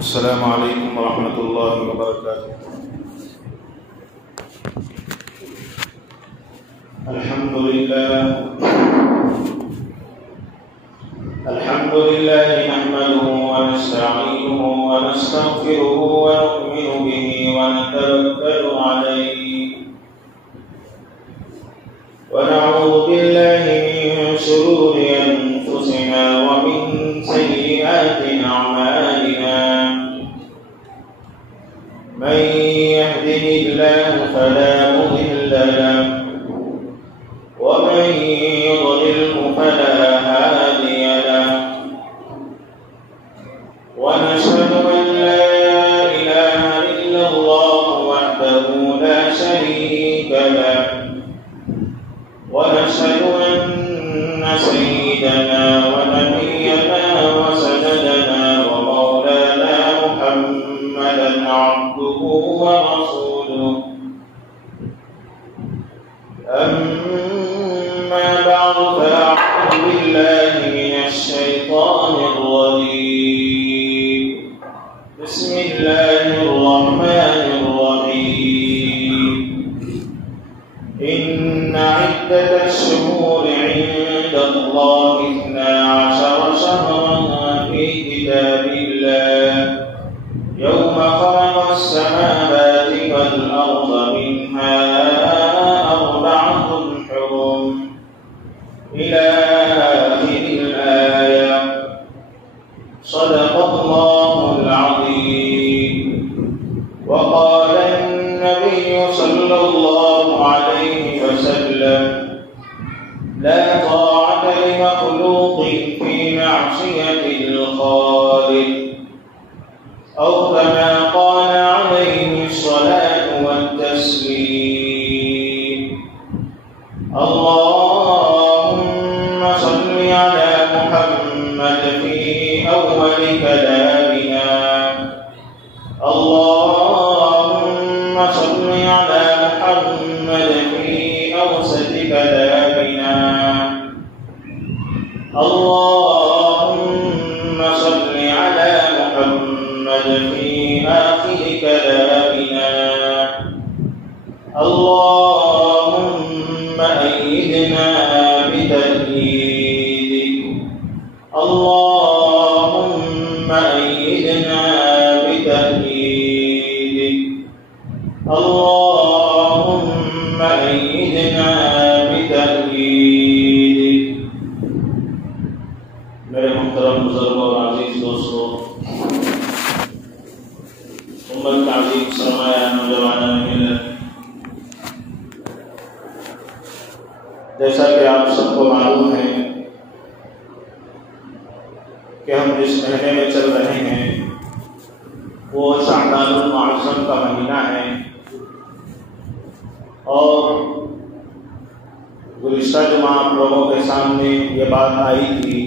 السلام علیکم ورحمۃ اللہ وبرکاتہ۔ الحمد للہ نحمده ونستعینه ونستغفره ونؤمن به ونتوکل علیہ ونعوذ باللہ من شرور انفسنا ومن سیئات اعمالنا، من يهده الله فلا مضل له ومن يضلل فلا هادي له، ونشهد أن لا إله إلا الله وحده لا شريك له، ونشهد أن سيدنا ونبينا وسندنا ومولانا محمدا عبده ورسوله، أما بعد فأعوذ بالله من الشيطان الرجيم، بسم الله الرحمن الرحيم، إن عدة الشهور عند الله 12 شهرا في كتاب الله يوم خلق السماوات والأرض منها أربعة حرم إلى آخر الآية، صدق الله العظيم. وقال النبي صلى الله عليه وسلم: لا طاعة لمخلوق في معصية الخالق، أو كما قال عليه الصلاة والتسليم. اللهم صل على محمد في أول كلامنا، اللهم صل على محمد في أوسط كلامنا، اللهم صل على محمد في آخر كلامنا، اللهم أيدنا بتأييدك، اللهم أيدنا بتأييدك، اللهم أيدنا بتأييدك. میرے محترم بزرگوں اور عزیز دوستوں، امت کا عظیم سرمایہ نوجوانان ملت، جیسا کہ آپ سب کو معلوم ہے کہ ہم جس مہینے میں چل رہے ہیں وہ شعبان المعظم کا مہینہ ہے، اور گزشتہ جمعہ آپ لوگوں کے سامنے یہ بات آئی تھی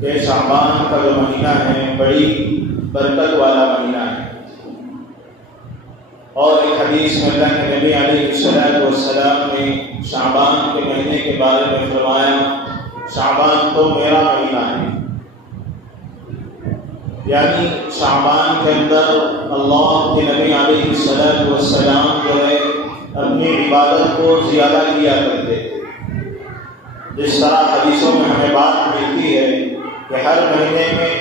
کہ شعبان کا جو مہینہ ہے بڑی برکت والا مہینہ ہے، اور ایک حدیث میں اللہ کے نبی علیہ السلام نے شعبان کے مہینے کے بارے میں فرمایا: شعبان تو میرا مہینہ ہے، یعنی شعبان کے اندر اللہ کے نبی علیہ السلام جو ہے اپنی عبادت کو زیادہ کیا کرتے تھے. جس طرح حدیثوں میں ہمیں بات ملتی ہے کہ ہر مہینے میں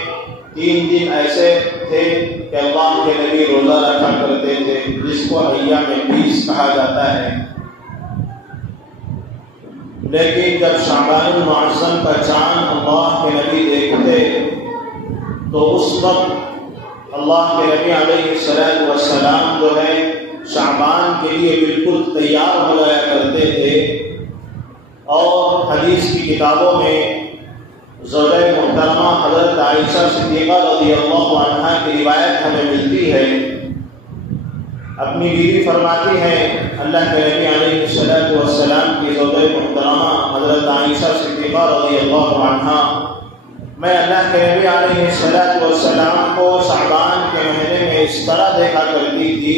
3 دن ایسے تھے کہ اللہ کے نبی روزہ رکھا کرتے تھے، جس کو ایام بیس کہا جاتا ہے. لیکن جب شعبان المعظم کا چاند اللہ کے نبی دیکھتے تو اس وقت اللہ کے نبی علیہ السلام جو ہے شعبان کے لیے بالکل تیار ہو جایا کرتے تھے. اور حدیث کی کتابوں میں زوجہ محترمہ حضرت عائشہ صدیقہ رضی اللہ عنہا کی روایت ہمیں ملتی ہے. اپنی بیوی فرماتی ہیں، اللہ کے نبی علیہ السلام کی زوجہ محترمہ حضرت عائشہ صدیقہ رضی اللہ عنہا، میں اللہ کے نبی علیہ السلام کو شعبان کے مہینے میں اس طرح دیکھا کرتی تھی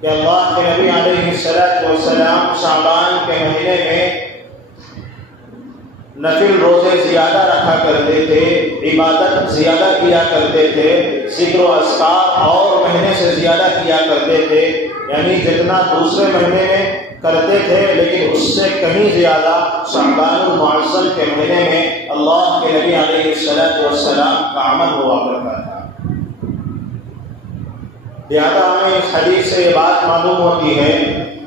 کہ اللہ کے نبی علیہ السلام شعبان کے مہینے میں نفل روزے زیادہ رکھا کرتے تھے، عبادت زیادہ کیا کرتے تھے، ذکر و اذکار اور مہینے سے زیادہ کیا کرتے تھے، یعنی جتنا دوسرے مہینے میں کرتے تھے لیکن اس سے کہیں زیادہ شعبان المعظم کے مہینے میں اللہ کے نبی علیہ السلام کا عمل ہوا کرتا تھا۔ لہذا ہمیں اس حدیث سے یہ بات معلوم ہوتی ہے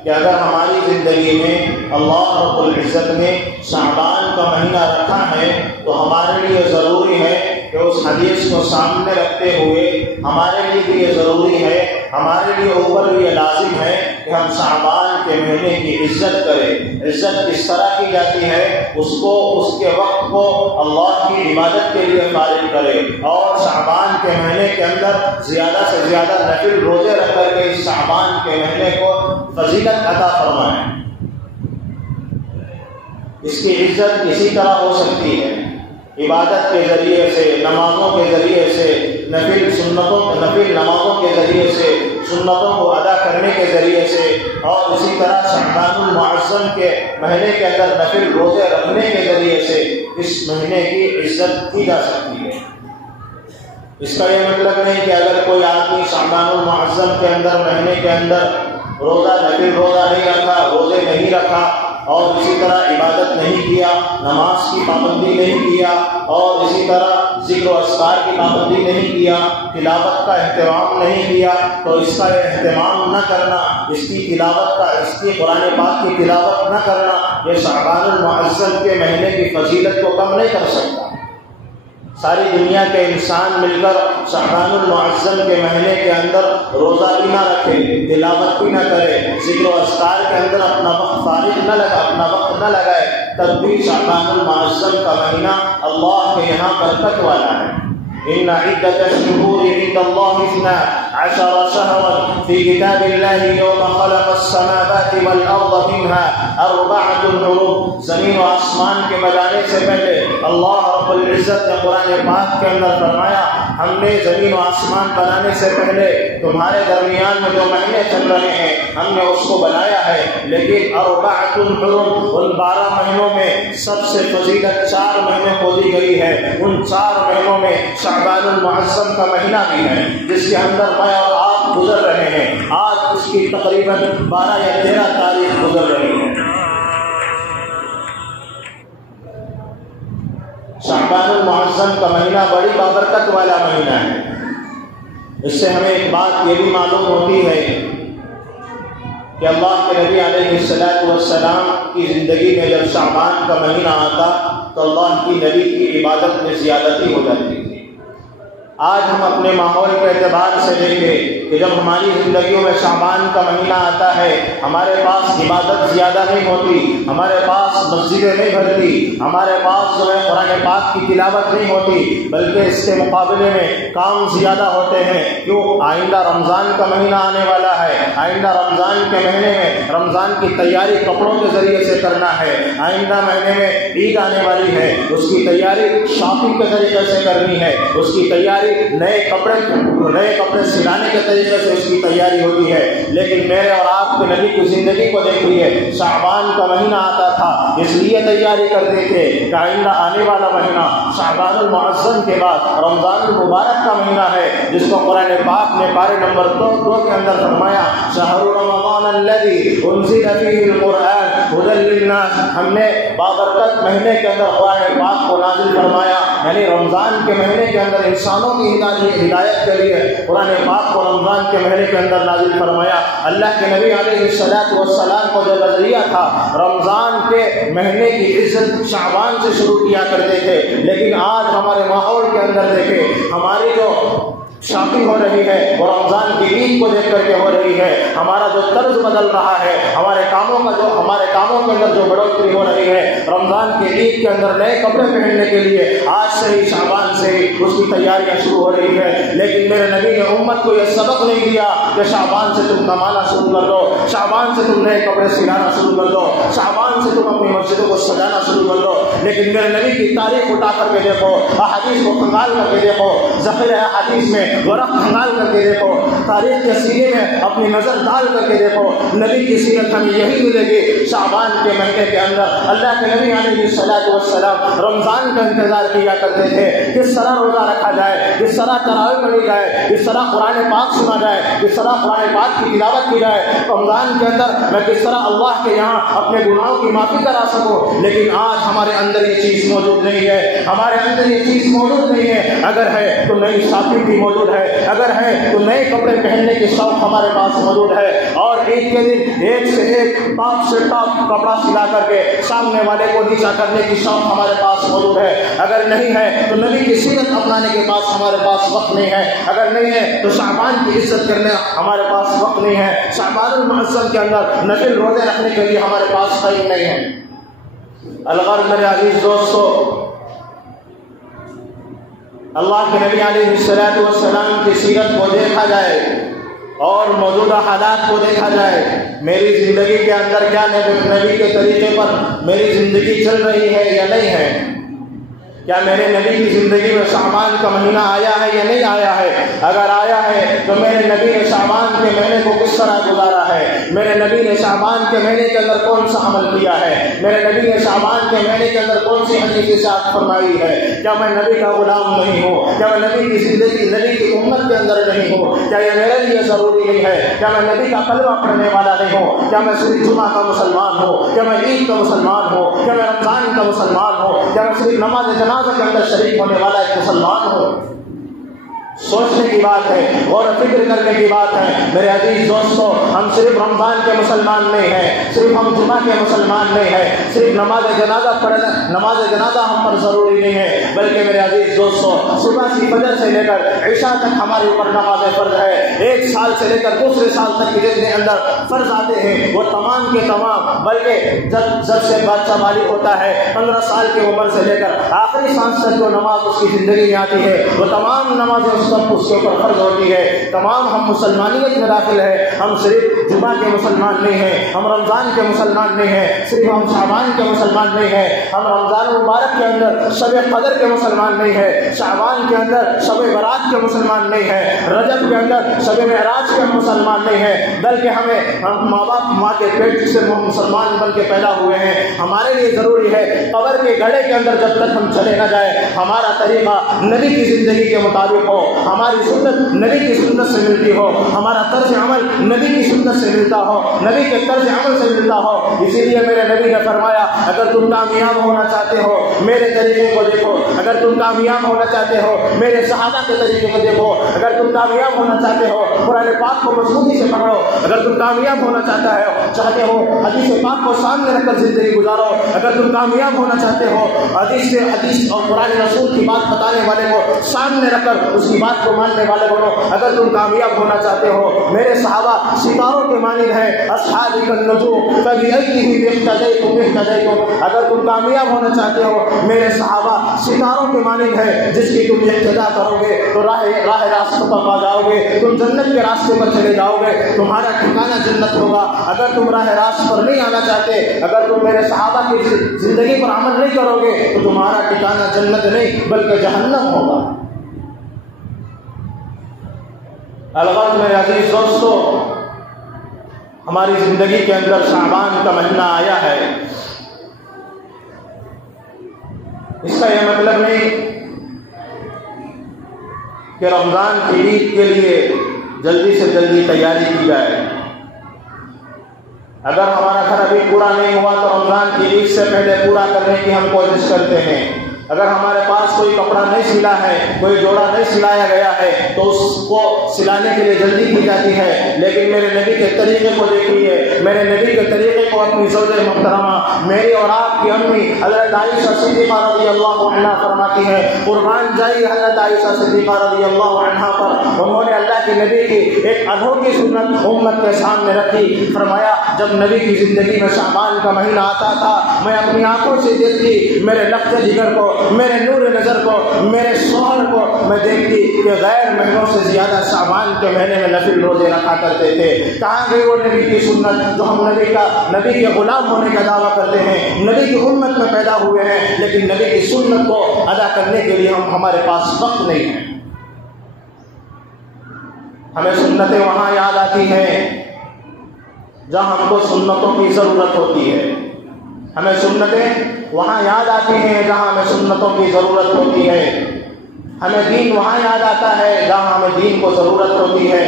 کہ اگر ہماری زندگی میں اللہ رب العزت نے شعبان کا مہینہ رکھا ہے تو ہمارے لیے ضروری ہے کہ اس حدیث کو سامنے رکھتے ہوئے ہمارے لیے بھی یہ ضروری ہے، ہمارے لیے اوپر بھی یہ لازم ہے کہ ہم شعبان کے مہینے کی عزت کریں۔ عزت کس طرح کی جاتی ہے؟ اس کے وقت کو اللہ کی عبادت کے لیے فارغ کریں اور شعبان کے مہینے کے اندر زیادہ سے زیادہ نفل روزے رکھ کر کے اس شعبان کے مہینے کو فضیلت عطا فرمائیں۔ اس کی عزت اسی طرح ہو سکتی ہے عبادت کے ذریعے سے، نمازوں کے ذریعے سے، نفل نمازوں کے ذریعے سے، سنتوں کو ادا کرنے کے ذریعے سے، اور اسی طرح شعبان المعظم کے مہینے کے اندر نفل روزے رکھنے کے ذریعے سے اس مہینے کی عزت کی جا سکتی ہے۔ اس کا یہ مطلب نہیں کہ اگر کوئی آدمی شعبان المعظم کے اندر مہینے کے اندر نفل روزہ نہیں رکھا، روزے نہیں رکھا اور اسی طرح عبادت نہیں کیا، نماز کی پابندی نہیں کیا اور اسی طرح ذکر و اذکار کی پابندی نہیں کیا، تلاوت کا اہتمام نہیں کیا، تو اس کا اہتمام نہ کرنا، اس کی قرآن پاک کی تلاوت نہ کرنا، یہ شعبان المعظم کے مہینے کی فضیلت کو کم نہیں کر سکتا۔ ساری دنیا کے انسان مل کر شعبان المعظم کے مہینے کے اندر روزہ بھی نہ رکھے، تلاوت بھی نہ کرے، ذکر و اذکار کے اندر اپنا وقت نہ لگائے، تب بھی شعبان المعظم کا مہینہ اللہ کے یہاں برکت والا ہے۔ إن عدة الشهور عند الله 12 شهرا في كتاب الله يوم خلق السماوات والأرض منها 4 حرم۔ زمین و آسمان کے بنانے سے پہلے اللہ رب العزت نے قرآن پاک کے اندر فرمایا ہم نے زمین و آسمان بنانے سے پہلے تمہارے درمیان میں جو مہینے چل رہے ہیں ہم نے اس کو بنایا ہے، لیکن 4 حرم، ان 12 مہینوں میں سب سے فضیلت 4 مہینے کو دی گئی ہے۔ ان 4 مہینوں میں شعبان المعظم کا مہینہ بھی ہے جس کے اندر میں اور آپ گزر رہے ہیں۔ آج اس کی تقریباً 12 یا 13 تاریخ گزر رہی ہے۔ شعبان المعظم کا مہینہ بڑی بابرکت والا مہینہ ہے۔ اس سے ہمیں ایک بات یہ بھی معلوم ہوتی ہے کہ اللہ کے نبی علیہ السلام کی زندگی میں جب شعبان کا مہینہ آتا تو اللہ کی نبی کی عبادت میں زیادتی ہو جاتی تھی۔ آج ہم اپنے ماحول کے اعتبار سے دیکھیں کہ جب ہماری زندگیوں میں شعبان کا مہینہ آتا ہے ہمارے پاس عبادت زیادہ نہیں ہوتی، ہمارے پاس مسجدیں نہیں بھرتی، ہمارے پاس جو ہے قرآن پاک کی تلاوت نہیں ہوتی، بلکہ اس کے مقابلے میں کام زیادہ ہوتے ہیں۔ کیوں؟ آئندہ رمضان کا مہینہ آنے والا ہے، آئندہ رمضان کے مہینے میں رمضان کی تیاری کپڑوں کے ذریعے سے کرنا ہے، آئندہ مہینے میں عید آنے والی ہے، اس کی تیاری شاپنگ کے طریقے سے کرنی ہے، اس کی تیاری نئے کپڑے سلانے کے طریقے سے اس کی تیاری ہوتی ہے۔ لیکن میرے اور آپ کے نبی کی زندگی کو دیکھیے، شعبان کا مہینہ آتا تھا اس لیے تیاری کرتے تھے کہ آئندہ آنے والا مہینہ شعبان المعظم کے بعد رمضان المبارک کا مہینہ ہے، جس کو قرآن پاک نے پارے نمبر 2 کے اندر فرمایا شہر رمضان الذی انزل فیہ القرآن ھدی للناس۔ ہم نے بابرکت مہینے کے اندر قرآن پاک کو نازل فرمایا، یعنی رمضان کے مہینے کے اندر انسانوں کی ہدایت کے لیے قرآن پاک کو رمضان کے مہینے کے اندر نازل فرمایا۔ اللہ کے نبی علیہ السلام کو جو نظریہ تھا رمضان کے مہینے کی عزت شعبان سے شروع کیا کرتے تھے، لیکن آج ہمارے ماحول کے اندر دیکھیں ہماری جو شاپنگ ہو رہی ہے وہ رمضان کی عید کو دیکھ کر کے ہو رہی ہے، ہمارا جو طرز بدل رہا ہے، ہمارے کاموں کے اندر جو بڑھوتری ہو رہی ہے، رمضان کی عید کے اندر نئے کپڑے پہننے کے لیے آج سے ہی شعبان سے ہی اس کی تیاریاں شروع ہو رہی ہے۔ لیکن میرے نبی نے امت کو یہ سبق نہیں دیا کہ شعبان سے تم کمانا شروع کر دو، شعبان سے تم نئے کپڑے سلانا شروع کر دو، شعبان سے تم اپنی مسجدوں کو سجانا شروع کر دو۔ لیکن میرے نبی کی تاریخ اٹھا کر کے دیکھو، احادیث کو کنگال کر کے دیکھو، ذخیرہ حدیث میں ورق کھنگال کر کے دیکھو، تاریخ کے سینے میں اپنی نظر ڈال کر کے دیکھو، نبی کی سیرت ہمیں یہی ملے گی۔ شعبان کے مہینے کے اندر اللہ کے نبی علیہ الصلوۃ والسلام رمضان کا انتظار کیا کرتے تھے، کس طرح روزہ رکھا جائے، کس طرح تراویح پڑھی جائے، کس طرح قرآن پاک سنا جائے، کس طرح قرآن پاک کی تلاوت کی جائے، رمضان کے اندر میں کس طرح اللہ کے یہاں اپنے گناہوں کی معافی کرا سکوں۔ لیکن آج ہمارے اندر یہ چیز موجود نہیں ہے، ہمارے اندر یہ چیز موجود نہیں ہے۔ اگر ہے تو نئی شاپنگ بھی موجود ہے، اگر ہے تو نئے کپڑے پہننے کی شوق ہمارے پاس موجود ہے، اور عید کے دن ایک سے ایک ٹاپ سے ٹاپ کپڑا سلا کر کے سامنے والے کو نیچا کرنے کی شوق ہمارے پاس موجود ہے۔ اگر نہیں ہے تو نبی کی سیرت اپنانے کے پاس ہمارے پاس وقت نہیں ہے، اگر نہیں ہے تو شعبان کی عزت کرنے ہمارے پاس وقت نہیں ہے، شعبان المعظم کے اندر نفل روزے رکھنے کے لیے ہمارے پاس ٹائم نہیں ہے۔ الغرض میرے عزیز دوستو، اللہ کے نبی علیہ الصلوۃ والسلام کی سیرت کو دیکھا جائے اور موجودہ حالات کو دیکھا جائے، میری زندگی کے اندر کیا نبی کے طریقے پر میری زندگی چل رہی ہے یا نہیں ہے؟ کیا میرے نبی کی زندگی میں شعبان کا مہینہ آیا ہے یا نہیں آیا ہے؟ اگر آیا ہے تو میرے نبی نے شعبان کے مہینے کو کس طرح گزارا ہے؟ میرے نبی نے شعبان کے مہینے کے اندر کون سا عمل کیا ہے؟ میرے نبی نے شعبان کے مہینے کے اندر کون سی حدیث ارشاد فرمائی ہے؟ کیا میں نبی کا غلام نہیں ہوں؟ کیا میں نبی کی زندگی نبی کی امت کے اندر نہیں ہوں؟ کیا یہ میرے لیے ضروری نہیں ہے؟ کیا میں نبی کا کلمہ پڑھنے والا نہیں ہوں؟ کیا میں صرف جمعہ کا مسلمان ہوں؟ کیا میں عید کا مسلمان ہوں؟ کیا میں رمضان کا مسلمان ہوں؟ کیا میں صرف نماز جنازہ کے اندر شریک ہونے والا ایک مسلمان ہو؟ سوچنے کی بات ہے، غور و فکر کرنے کی بات ہے میرے عزیز دوستو۔ ہم صرف رمضان کے مسلمان نہیں ہیں، صرف ہم جمعہ کے مسلمان نہیں ہیں، صرف نماز جنازہ پڑھنا، نماز جنازہ ہم پر ضروری نہیں ہے، بلکہ میرے عزیز دوستو صبح کی فجر سے لے کر عشاء تک ہمارے اوپر نماز فرض ہے۔ ایک سال سے لے کر دوسرے سال تک کے جتنے اندر فرض آتے ہیں وہ تمام کے تمام، بلکہ جب سے بچہ بالغ ہوتا ہے 15 سال کی عمر سے لے کر آخری سانس تک جو نماز اس کی زندگی میں آتی ہے وہ تمام نمازیں سب اس کے اوپر فرض ہوتی ہے۔ تمام ہم مسلمانیت میں داخل ہے، ہم صرف جمعہ کے مسلمان نہیں ہیں، ہم رمضان کے مسلمان نہیں ہیں، صرف ہم شعبان کے مسلمان نہیں ہیں، ہم رمضان مبارک کے اندر شب قدر کے مسلمان نہیں ہیں، شعبان کے اندر شب برات کے مسلمان نہیں ہیں، رجب کے اندر شب معراج کے مسلمان نہیں ہیں، بلکہ ہم ماں باپ ماں کے پیٹ سے مسلمان بن کے پیدا ہوئے ہیں۔ ہمارے لیے ضروری ہے قبر کے گڑھے کے اندر جب تک ہم چلے نہ جائے ہمارا طریقہ نبی کی زندگی کے مطابق ہو، ہماری سنت نبی کی سنت سے ملتی ہو، ہمارا طرز عمل نبی کی سنت سے ملتا ہو، نبی کے طرز عمل سے ملتا ہو۔ اسی لیے میرے نبی نے فرمایا اگر تم کامیاب ہونا چاہتے ہو میرے طریقے کو دیکھو، اگر تم کامیاب ہونا چاہتے ہو میرے صحابہ کے طریقے کو دیکھو، اگر تم کامیاب ہونا چاہتے ہو قرآن پاک کو مضبوطی سے پکڑو، اگر تم کامیاب ہونا چاہتے ہو حدیث پاک کو سامنے رکھ کر زندگی گزارو، اگر تم کامیاب ہونا چاہتے ہو حدیث اور قرآن رسول کی بات بتانے والے کو سامنے رکھ کر اس کی بات کو ماننے والے بنو، اگر تم کامیاب ہونا چاہتے ہو میرے صحابہ ستاروں کے مانند ہیں، اصحابی النجوم فبأيهم اقتديتم اهتديتم، اگر تم کامیاب ہونا چاہتے ہو میرے صحابہ ستاروں کے مانند ہیں جس کی تم اقتدا کرو گے تو راہ راست پر پا جاؤ گے، تم جنت کے راستے پر چلے جاؤ گے، تمہارا ٹھکانہ جنت ہوگا۔ اگر تم راہ راست پر نہیں آنا چاہتے، اگر تم میرے صحابہ کی زندگی پر عمل نہیں کرو گے تو تمہارا ٹھکانہ جنت نہیں بلکہ جہنم ہوگا۔ الغرض میرے عزیز دوستو، ہماری زندگی کے اندر شعبان کا مہینہ آیا ہے، اس کا یہ مطلب نہیں کہ رمضان کی عید کے لیے جلدی سے جلدی تیاری کی جائے۔ اگر ہمارا گھر ابھی پورا نہیں ہوا تو رمضان کی عید سے پہلے پورا کرنے کی ہم کوشش کرتے ہیں۔ اگر ہمارے پاس کوئی کپڑا نہیں سلا ہے، کوئی جوڑا نہیں سلایا گیا ہے تو اس کو سلانے کے لیے جلدی کی جاتی ہے، لیکن میرے نبی کے طریقے کو دیکھیے، میرے نبی کے طریقے کو اپنی زوج محترمہ میری اور آپ کی امی حضرت عائشہ صدیقہ رضی اللہ عنہا فرماتی ہے، قربان جائیے حضرت عائشہ صدیقہ رضی اللہ عنہا پر، انہوں نے اللہ کے نبی کی ایک انوکھی سنت امت کے سامنے رکھی۔ فرمایا جب نبی کی زندگی میں شعبان کا مہینہ آتا تھا میں اپنی آنکھوں سے دیکھتی میرے لفظ جگر کو، میرے نور نظر کو، میرے شوہر کو میں دیکھتی کہ غیر مہینوں سے زیادہ شعبان کے مہینے میں نفل روزے رکھا کرتے تھے۔ کہاں گئی وہ نبی کی سنت جو ہم نبی کے غلام ہونے کا دعویٰ کرتے ہیں، نبی کی امت میں پیدا ہوئے ہیں، لیکن نبی کی سنت کو ادا کرنے کے لیے ہمارے پاس وقت نہیں ہے۔ ہمیں سنتیں وہاں یاد آتی ہیں جہاں ہم کو سنتوں کی ضرورت ہوتی ہے. ہمیں سنتیں وہاں یاد آتی ہیں جہاں ہمیں سنتوں کی ضرورت ہوتی ہے. ہمیں دین وہاں یاد آتا ہے جہاں ہمیں دین کو ضرورت ہوتی ہے.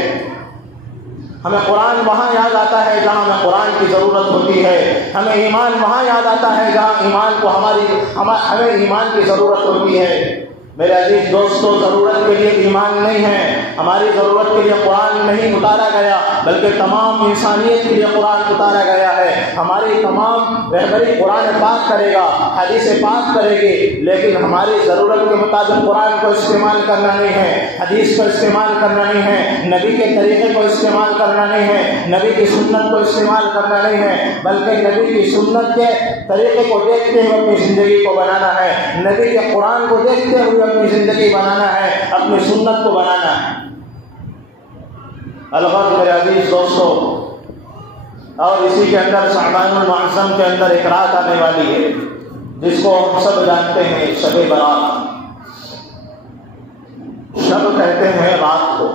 ہمیں قرآن وہاں یاد آتا ہے جہاں ہمیں قرآن کی ضرورت ہوتی ہے. ہمیں ایمان وہاں یاد آتا ہے جہاں ایمان کو ہمیں ایمان کی ضرورت ہوتی ہے. میرے عزیز دوستو، ضرورت کے لیے ایمان نہیں ہے، ہماری ضرورت کے لیے قرآن نہیں اتارا گیا، بلکہ تمام انسانیت کے لیے قرآن اتارا گیا ہے. ہماری تمام رہبری قرآن پاک کرے گا، حدیث پاک کرے گی، لیکن ہماری ضرورت کے مطابق قرآن کو استعمال کرنا نہیں ہے، حدیث کو استعمال کرنا نہیں ہے، نبی کے طریقے کو استعمال کرنا نہیں ہے، نبی کی سنت کو استعمال کرنا نہیں ہے، بلکہ نبی کی سنت کے طریقے کو دیکھتے ہوئے اپنی زندگی کو بنانا ہے، نبی کے قرآن کو دیکھتے ہوئے اپنی زندگی بنانا ہے، اپنی سنت کو بنانا ہے. الغرض میرے عزیز دوستو، اور اسی کے اندر شعبان المعظم کے اندر ایک رات آنے والی ہے جس کو ہم سب جانتے ہیں، شب برات. شب کہتے ہیں رات کو،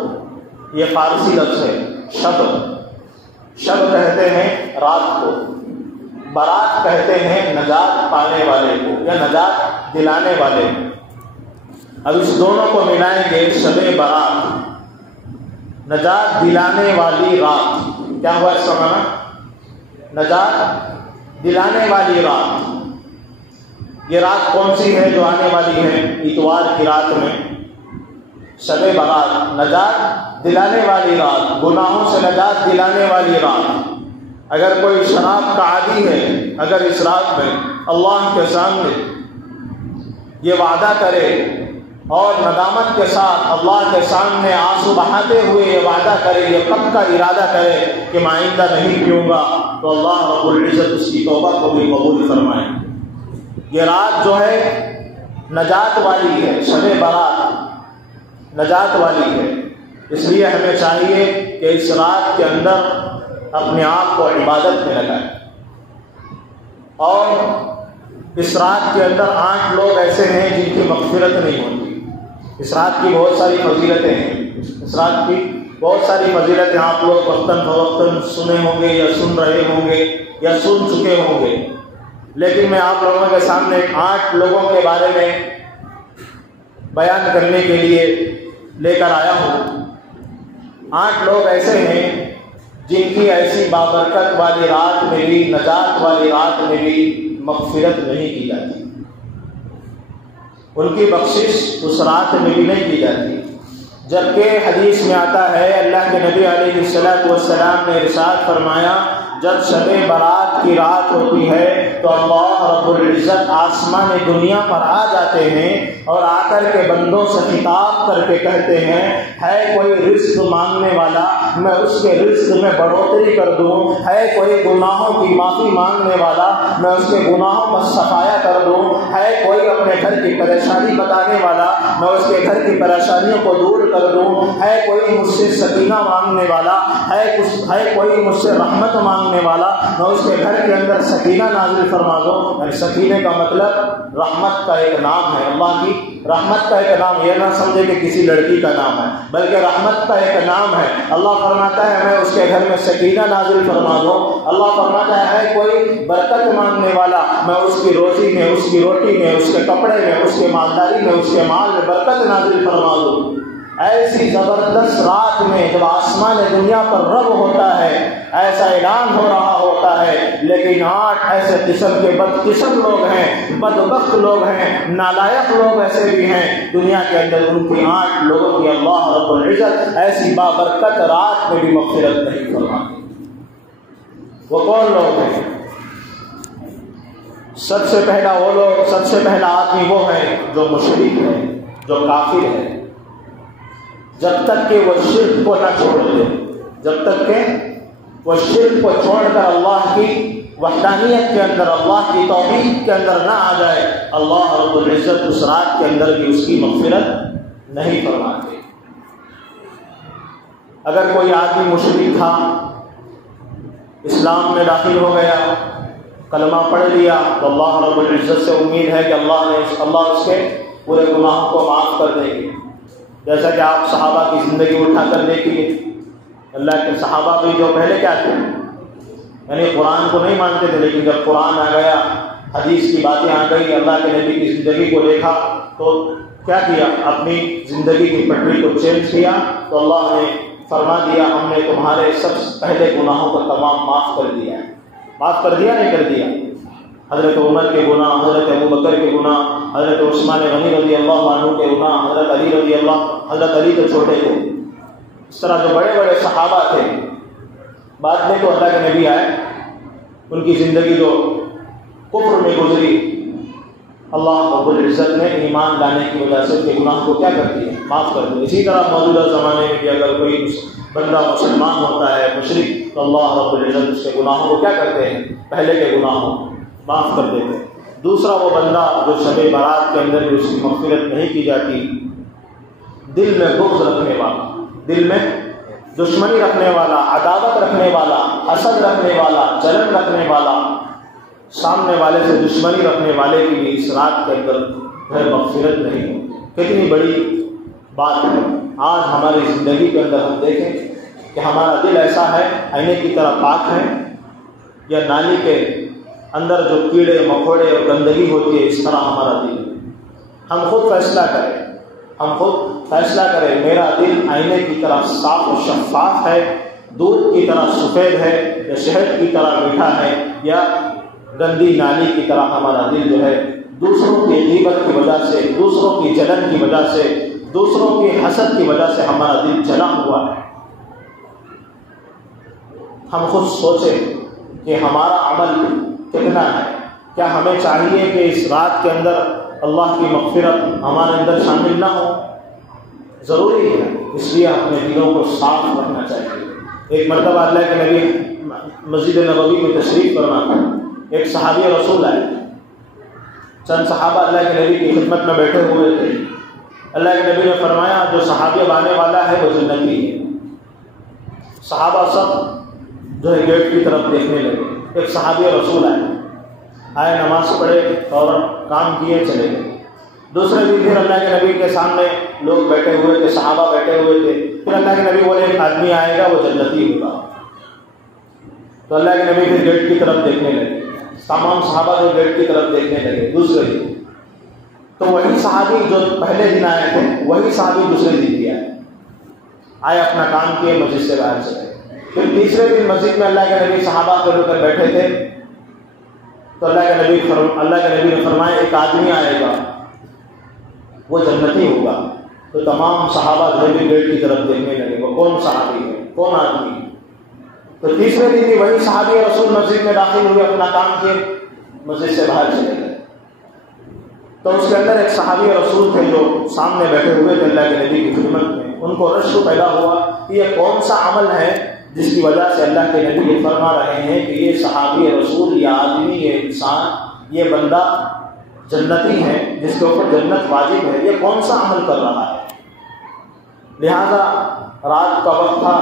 یہ فارسی لفظ ہے. شب کہتے ہیں رات کو، برات کہتے ہیں نجات پانے والے کو یا نجات دلانے والے کو. اب اس دونوں کو ملائیں گے، شب برات، نجات دلانے والی رات. کیا ہوا اس کا معنی؟ نجات دلانے والی رات. یہ رات کون سی ہے جو آنے والی ہے؟ اتوار کی رات میں شب برات، نجات دلانے والی رات، گناہوں سے نجات دلانے والی رات. اگر کوئی شراب کا عادی ہے، اگر اس رات میں اللہ کے سامنے یہ وعدہ کرے اور ندامت کے ساتھ اللہ کے سامنے آنسو بہاتے ہوئے یہ وعدہ کرے، یہ پکا ارادہ کرے کہ میں آئندہ نہیں پیوں گا، تو اللہ رب العزت اس کی توبہ کو بھی قبول فرمائے. یہ رات جو ہے نجات والی ہے، شب برات نجات والی ہے. اس لیے ہمیں چاہیے کہ اس رات کے اندر اپنے آپ کو عبادت میں لگائیں. اور اس رات کے اندر 8 لوگ ایسے ہیں جن کی مغفرت نہیں ہوتی. اس رات کی بہت ساری فضیلتیں ہیں، اس رات کی بہت ساری فضیلتیں آپ لوگ وقتاً فوقتاً سنے ہوں گے یا سن رہے ہوں گے یا سن چکے ہوں گے. لیکن میں آپ لوگوں کے سامنے 8 لوگوں کے بارے میں بیان کرنے کے لیے لے کر آیا ہوں. 8 لوگ ایسے ہیں جن کی ایسی بابرکت والی رات میں بھی، نجات والی رات میں بھی مغفرت نہیں کی جاتی، ان کی بخشش اس رات میں بھی نہیں کی جاتی. جبکہ حدیث میں آتا ہے، اللہ کے نبی علیہ الصلوۃ والسلام نے ارشاد فرمایا، جب شب برات کی رات ہوتی ہے تو اللہ رب العزت آسمان دنیا پر آ جاتے ہیں اور آ کر کے بندوں سے خطاب کر کے کہتے ہیں، ہے کوئی رزق مانگنے والا، میں اس کے رزق میں بڑھوتری کر دوں. ہے کوئی گناہوں کی معافی مانگنے والا، میں اس کے گناہوں پر صفایا کر دوں. ہے کوئی اپنے گھر کی پریشانی بتانے والا، میں اس کے گھر کی پریشانیوں کو دور کر دوں. ہے کوئی مجھ سے سکینہ مانگنے والا، ہے کوئی مجھ سے رحمت مانگنے والا، میں اس کے گھر کے اندر سکینہ نازل فرما دوں. یعنی سکینے کا مطلب رحمت کا ایک نام ہے، اللہ کی رحمت کا ایک نام. یہ نہ سمجھے کہ کسی لڑکی کا نام ہے، بلکہ رحمت کا ایک نام ہے. اللہ فرماتا ہے میں اس کے گھر میں سکینہ نازل فرما دوں. اللہ فرماتا ہے کوئی برکت مانگنے والا، میں اس کی روزی میں، اس کی روٹی میں، اس کے کپڑے میں، اس کے مالداری میں، اس کے مال میں برکت نازل فرما دوں. ایسی زبردست رات میں جب آسمان دنیا پر رب ہوتا ہے، ایسا اعلان ہو رہا ہوتا ہے، لیکن 8 ایسے قسم کے بدقسم لوگ ہیں، بدبخت لوگ ہیں، نالائق لوگ ایسے بھی ہیں دنیا کے اندر. ان کی 8 لوگوں کی اللہ رب العزت ایسی بابرکت رات میں بھی مغفرت نہیں فرماتے. وہ کون لوگ ہیں؟ سب سے پہلا آدمی وہ ہے جو مشرک ہے، جو کافر ہے. جب تک کہ وہ شرک کو نہ چھوڑ دے، جب تک کہ وہ شرک کو چھوڑ کر اللہ کی وحدانیت کے اندر، اللہ کی توحید کے اندر نہ آ جائے، اللہ رب العزت اس رات کے اندر بھی اس کی مغفرت نہیں فرماتے. اگر کوئی آدمی مشرک تھا، اسلام میں داخل ہو گیا، کلمہ پڑھ لیا، تو اللہ رب العزت سے امید ہے کہ اللہ اس کے پورے گناہوں کو معاف کر دے گی. جیسا کہ آپ صحابہ کی زندگی اٹھا کر دیکھیے، اللہ کے صحابہ بھی جو پہلے کیا تھے، یعنی قرآن کو نہیں مانتے تھے، لیکن جب قرآن آ گیا، حدیث کی باتیں آ گئی، اللہ کے نبی کی زندگی کو دیکھا تو کیا کیا، اپنی زندگی کی پٹری کو چینج کیا، تو اللہ نے فرما دیا ہم نے تمہارے سب پہلے گناہوں کو تمام معاف کر دیا ہے۔ معاف کر دیا نہیں کر دیا؟ حضرت عمر کے گناہ، حضرت ابو بکر کے گناہ، حضرت عثمان غنی رضی اللہ عنہ کے گناہ، حضرت علی تو چھوٹے تھے، اس طرح جو بڑے بڑے صحابہ تھے، بعد میں تو اللہ کے نبی آئے، ان کی زندگی جو کفر میں گزری، اللہ رب العزت نے ایمان لانے کی وجہ سے ان کے گناہ کو کیا کر دیا، معاف کر دیا۔ اسی طرح موجودہ زمانے میں بھی اگر کوئی بندہ مسلمان ہوتا ہے مشرک، تو اللہ رب العزت اس کے گناہوں کو کیا کرتے ہیں، پہلے کے گناہوں معاف کر دیتے ہیں۔ دوسرا وہ بندہ جو شب برات کے اندر بھی اس کی مغفرت نہیں کی جاتی، دل میں بغض رکھنے والا، دل میں دشمنی رکھنے والا، عداوت رکھنے والا، حسد رکھنے والا، جلن رکھنے والا، سامنے والے سے دشمنی رکھنے والے کی بھی اس رات کے اندر پھر مغفرت نہیں ہوتی۔ کتنی بڑی بات ہے۔ آج ہماری زندگی کے اندر ہم دیکھیں کہ ہمارا دل ایسا ہے، آئینے کی طرح پاک ہے، یا نالی کے اندر جو کیڑے مکوڑے اور گندگی ہوتی ہے، اس طرح ہمارا دل ہے۔ ہم خود فیصلہ کریں، ہم خود فیصلہ کریں، میرا دل آئینے کی طرح صاف و شفاف ہے، دودھ کی طرح سفید ہے، یا شہد کی طرح میٹھا ہے، یا گندی نالی کی طرح ہمارا دل جو ہے دوسروں کی غیبت کی وجہ سے، دوسروں کی جلن کی وجہ سے، دوسروں کی حسد کی وجہ سے ہمارا دل جلا ہوا ہے۔ ہم خود سوچیں کہ ہمارا عمل کتنا ہے، کیا ہمیں چاہیے کہ اس رات کے اندر اللہ کی مغفرت ہمارے اندر شامل نہ ہو؟ ضروری ہے، اس لیے اپنے دلوں کو صاف رکھنا چاہیے۔ ایک مرتبہ اللہ کے نبی مسجد نبوی میں تشریف فرما تھا، ایک صحابی رسول آئے، چند صحابہ اللہ کے نبی کی خدمت میں بیٹھے ہوئے تھے۔ اللہ کے نبی نے فرمایا جو صحابی اب آنے والا ہے وہ جنتی ہے۔ صحابہ سب جو ہے گیٹ کی طرف دیکھنے لگے۔ ایک صحابی رسول آئے، نماز پڑھے اور کام کیے چلے گئے۔ دوسرے دن پھر اللہ کے نبی کے سامنے لوگ بیٹھے ہوئے تھے، صحابہ بیٹھے ہوئے تھے، پھر اللہ کے نبی بولے ایک آدمی آئے گا وہ جنتی ہوگا۔ تو اللہ کے نبی پھر گیٹ کی طرف دیکھنے لگے، تمام صحابہ جو گیٹ کی طرف دیکھنے لگے۔ دوسرے دن تو وہی صحابی جو پہلے دن آئے تھے وہی صحابی دوسرے دن بھی آئے، اپنا کام کیے، مسجد سے باہر چلے۔ پھر تیسرے دن مسجد میں اللہ کے نبی صحابہ کو لے کر بیٹھے تھے، تو اللہ کے نبی نے فرمایا ایک آدمی آئے گا وہ جنتی ہوگا۔ تو تمام صحابہ جو بھی گیٹ کی طرف دیکھنے لگے، وہ کون صحابی ہے، کون آدمی ہے؟ تو تیسرے دن بھی وہی صحابی رسول مسجد میں داخل ہوئے، اپنا کام کیے، مسجد سے باہر چلے گئے۔ تو اس کے اندر ایک صحابی رسول تھے جو سامنے بیٹھے ہوئے تھے اللہ کے نبی کی خدمت میں، ان کو رشک پیدا ہوا کہ یہ کون سا عمل ہے جس کی وجہ سے اللہ کے نبی یہ فرما رہے ہیں کہ یہ صحابی رسول، یہ آدمی، یہ انسان، یہ بندہ جنتی ہے، جس کے اوپر جنت واجب ہے، یہ کون سا عمل کر رہا ہے؟ لہذا رات کا وقت تھا،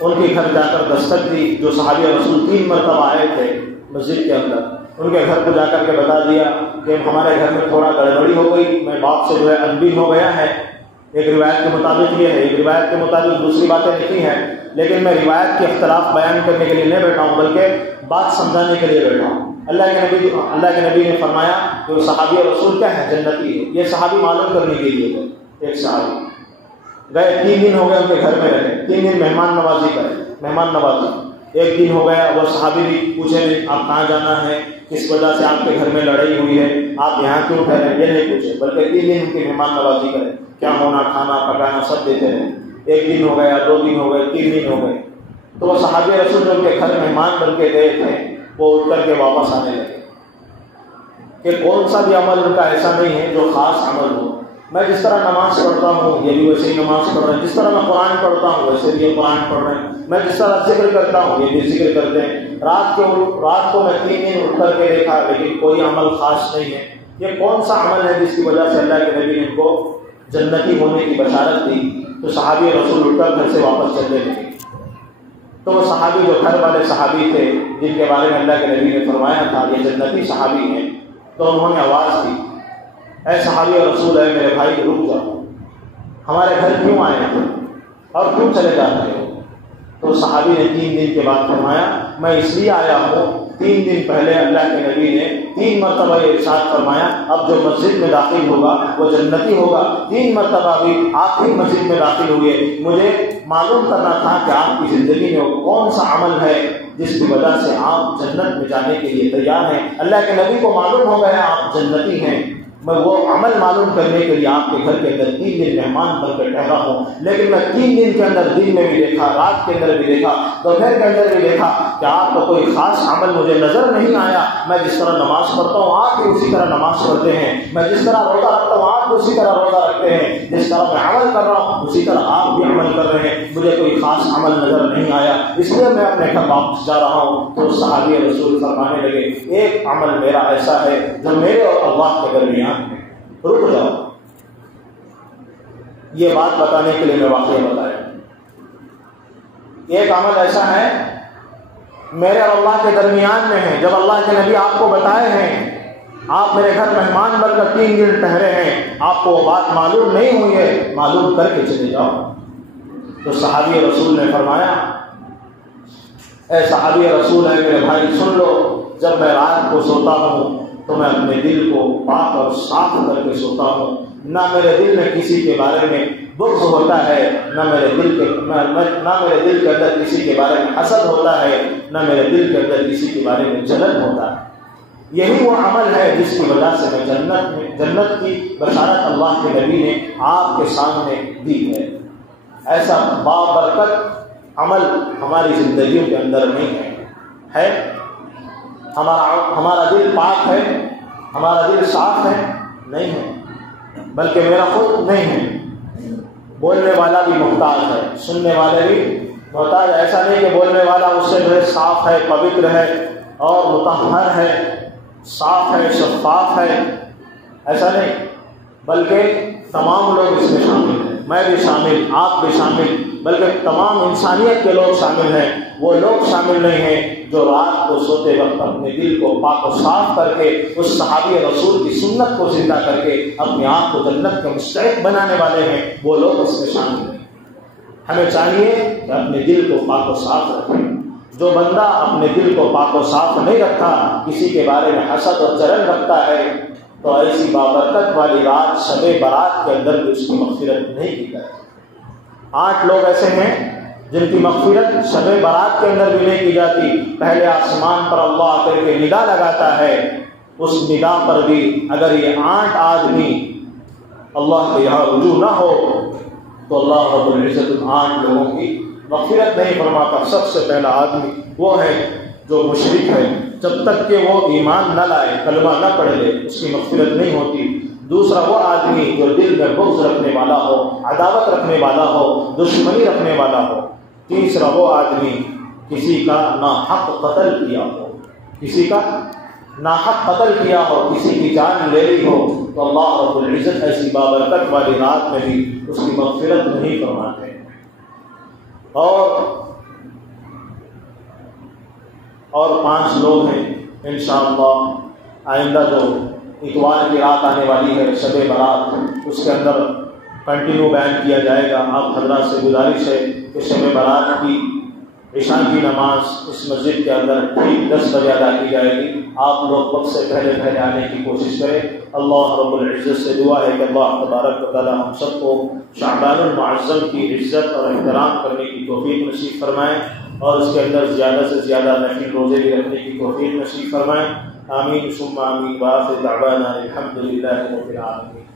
ان کے گھر جا کر دستک دی۔ جو صحابی رسول 3 مرتبہ آئے تھے مسجد کے اندر، ان کے گھر کو جا کر کے بتا دیا کہ ہمارے گھر میں تھوڑا گڑبڑی ہو گئی، میں باپ سے جو ہے انبین ہو گیا ہے۔ ایک روایت کے مطابق یہ ہے، ایک روایت کے مطابق دوسری باتیں لکھی ہیں، لیکن میں روایت کے اختلاف بیان کرنے کے لیے نہیں بیٹھا ہوں، بلکہ بات سمجھانے کے لیے بیٹھا ہوں۔ اللہ کے نبی نے فرمایا کہ وہ صحابی رسول کیا ہے، جنتی ہے۔ یہ صحابی معلوم کرنے کے لیے گئے، ایک صحابی گئے، 3 دن ہو گئے ان کے گھر میں رہے، 3 دن مہمان نوازی کرے، مہمان نوازی۔ ایک دن ہو گیا، وہ صحابی بھی پوچھے نہیں آپ کہاں جانا ہے، کس وجہ سے آپ کے گھر میں لڑائی ہوئی ہے، آپ یہاں کیوں ٹھہرے، یہ نہیں پوچھے، بلکہ 3 دن ان کی مہمان نوازی کرے، کیا ہونا، کھانا پکانا سب دیتے رہے۔ ایک دن ہو گیا، 2 دن ہو گئے، 3 دن ہو گئے، تو وہ صحابی رسول جو ان کے گھر مہمان بن کے گئے تھے وہ اٹھ کر کے واپس آنے لگے کہ کون سا بھی عمل ان کا ایسا نہیں ہے جو خاص عمل ہو۔ میں جس طرح نماز پڑھتا ہوں یہ بھی ویسے ہی نماز پڑھ رہے ہیں، جس طرح میں قرآن پڑھتا ہوں ویسے بھی یہ قرآن پڑھ رہے ہیں، میں جس طرح ذکر کرتا ہوں یہ بھی ذکر کرتے ہیں۔ رات کو میں 3 دن اٹھ کر کے دیکھا لیکن کوئی عمل خاص نہیں ہے۔ یہ کون سا عمل ہے جس کی وجہ سے اللہ کے نبی نے ان کو جنتی ہونے کی بشارت دی؟ تو صحابی رسول اٹھ کر گھر سے واپس چلنے لگے۔ تو وہ صحابی جو گھر والے صحابی تھے جن کے بارے میں اللہ کے نبی نے فرمایا تھا یہ جنتی صحابی ہیں، تو انہوں نے آواز دی اے صحابی رسول، ہے میرے بھائی رک جاؤ، ہمارے گھر کیوں آئے ہیں اور کیوں چلے جاتے ہو؟ تو صحابی نے 3 دن کے بعد فرمایا میں اس لیے آیا ہوں، 3 دن پہلے اللہ کے نبی نے 3 مرتبہ یہ ارشاد فرمایا اب جو مسجد میں داخل ہوگا وہ جنتی ہوگا۔ 3 مرتبہ بھی آپ ہی مسجد میں داخل ہوئے۔ مجھے معلوم کرنا تھا کہ آپ کی زندگی میں وہ کون سا عمل ہے جس کی وجہ سے آپ جنت میں جانے کے لیے تیار ہیں۔ اللہ کے نبی کو معلوم ہو گیا آپ جنتی ہیں، میں وہ عمل معلوم کرنے کے لیے آپ کے گھر کے اندر 3 دن مہمان بن کر ٹھہرا ہوں، لیکن میں 3 دن کے اندر دن میں بھی دیکھا، رات کے اندر بھی دیکھا، دوپہر کے اندر بھی دیکھا کہ آپ کا کوئی خاص عمل مجھے نظر نہیں آیا۔ میں جس طرح نماز پڑھتا ہوں آپ بھی اسی طرح نماز پڑھتے ہیں، میں جس طرح روزہ رکھتا ہوں آپ بھی اسی طرح روزہ رکھتے ہیں، جس طرح میں عمل کر رہا ہوں اسی طرح آپ بھی عمل کر رہے ہیں، مجھے کوئی خاص عمل نظر نہیں آیا، اس لیے میں اپنے گھر واپس جا رہا ہوں۔ تو صحابی رسول فرمانے لگے ایک عمل میرا ایسا ہے جو میرے اور اللہ کے درمیان ہے، رک جاؤ۔ یہ بات بتانے کے لیے میں واقعہ بتایا، ایک عمل ایسا ہے میرے اور اللہ کے درمیان میں ہے، جب اللہ کے نبی آپ کو بتائے ہیں، آپ میرے گھر مہمان بن کر 3 دن ٹھہرے ہیں، آپ کو وہ بات معلوم نہیں ہوئی ہے، معلوم کر کے چلے جاؤ۔ تو صحابی رسول نے فرمایا اے صحابی رسول ہے میرے بھائی سن لو، جب میں رات کو سوتا ہوں تو میں اپنے دل کو پاک اور صاف کر کے سوتا ہوں، نہ میرے دل میں کسی کے بارے میں بغض ہوتا ہے، نہ میرے دل کے اندر کسی کے بارے میں حسد ہوتا ہے، نہ میرے دل کے اندر کسی کے بارے میں جلن ہوتا ہے۔ یہی وہ عمل ہے جس کی وجہ سے میں جنت کی بشارت اللہ کے نبی نے آپ کے سامنے دی ہے۔ ایسا بابرکت عمل ہماری زندگیوں کے اندر نہیں ہے۔ ہمارا دل پاک ہے، ہمارا دل صاف ہے؟ نہیں ہے، بلکہ میرا خود نہیں ہے۔ بولنے والا بھی محتاج ہے، سننے والے بھی محتاج۔ ایسا نہیں کہ بولنے والا اس سے جو ہے صاف ہے، پوتر ہے اور مطہر ہے، صاف ہے، شفاف ہے، ایسا نہیں، بلکہ تمام لوگ اس میں شامل ہیں، میں بھی شامل، آپ بھی شامل، بلکہ تمام انسانیت کے لوگ شامل ہیں۔ وہ لوگ شامل نہیں ہیں جو رات کو سوتے وقت اپنے دل کو پاک و صاف کر کے اس صحابی رسول کی سنت کو زندہ کر کے اپنے آپ کو جنت کے مستحق بنانے والے ہیں، وہ لوگ اس میں شامل ہیں۔ ہمیں چاہیے کہ اپنے دل کو پاک و صاف رکھیں۔ جو بندہ اپنے دل کو پاک و صاف نہیں رکھا، کسی کے بارے میں حسد اور جلن رکھتا ہے، تو ایسی بابرکت والی رات شب برات کے اندر بھی اس کی مغفرت نہیں کی جاتی۔ 8 لوگ ایسے ہیں جن کی مغفرت شب برات کے اندر بھی نہیں کی جاتی۔ پہلے آسمان پر اللہ آ کر کے ندا لگاتا ہے، اس ندا پر بھی اگر یہ 8 آدمی اللہ کے یہاں رجوع نہ ہو تو اللہ رب العزت ان 8 لوگوں کی مغفرت نہیں فرماتا۔ سب سے پہلا آدمی وہ ہے جو مشرک ہے، جب تک کہ وہ ایمان نہ لائے، کلمہ نہ پڑھ لے، اس کی مغفرت نہیں ہوتی۔ دوسرا وہ آدمی جو دل میں بغض رکھنے والا ہو، عداوت رکھنے والا ہو، دشمنی رکھنے والا ہو۔ تیسرا وہ آدمی کسی کا ناحق قتل کیا ہو، کسی کا ناحق قتل کیا ہو، کسی کی جان لے لی ہو، تو اللہ رب العزت ایسی بابرکت والی رات میں بھی اس کی مغفرت نہیں فرماتے۔ اور 5 لوگ ہیں انشاءاللہ آئندہ جو اتوار کی رات آنے والی ہے شب برات، اس کے اندر کنٹینیو بیان کیا جائے گا۔ آپ حضرات سے گزارش ہے کہ شب برات کی عشاء کی نماز اس مسجد کے اندر ٹھیک 10 بجے ادا کی جائے گی۔ آپ لوگ وقت سے پہلے آنے کی کوشش کریں۔ اللہ رب العزت سے دعا ہے کہ اللہ تبارک و تعالی ہم سب کو شعبان المعظم کی عزت اور احترام کرنے کی توفیق نصیب فرمائیں، اور اس کے اندر زیادہ سے زیادہ نفل روزے بھی رکھنے کی توفیق نصیب فرمائیں۔ آمین ثم آمین۔ وآخر دعوانا الحمد للہ رب العالمین۔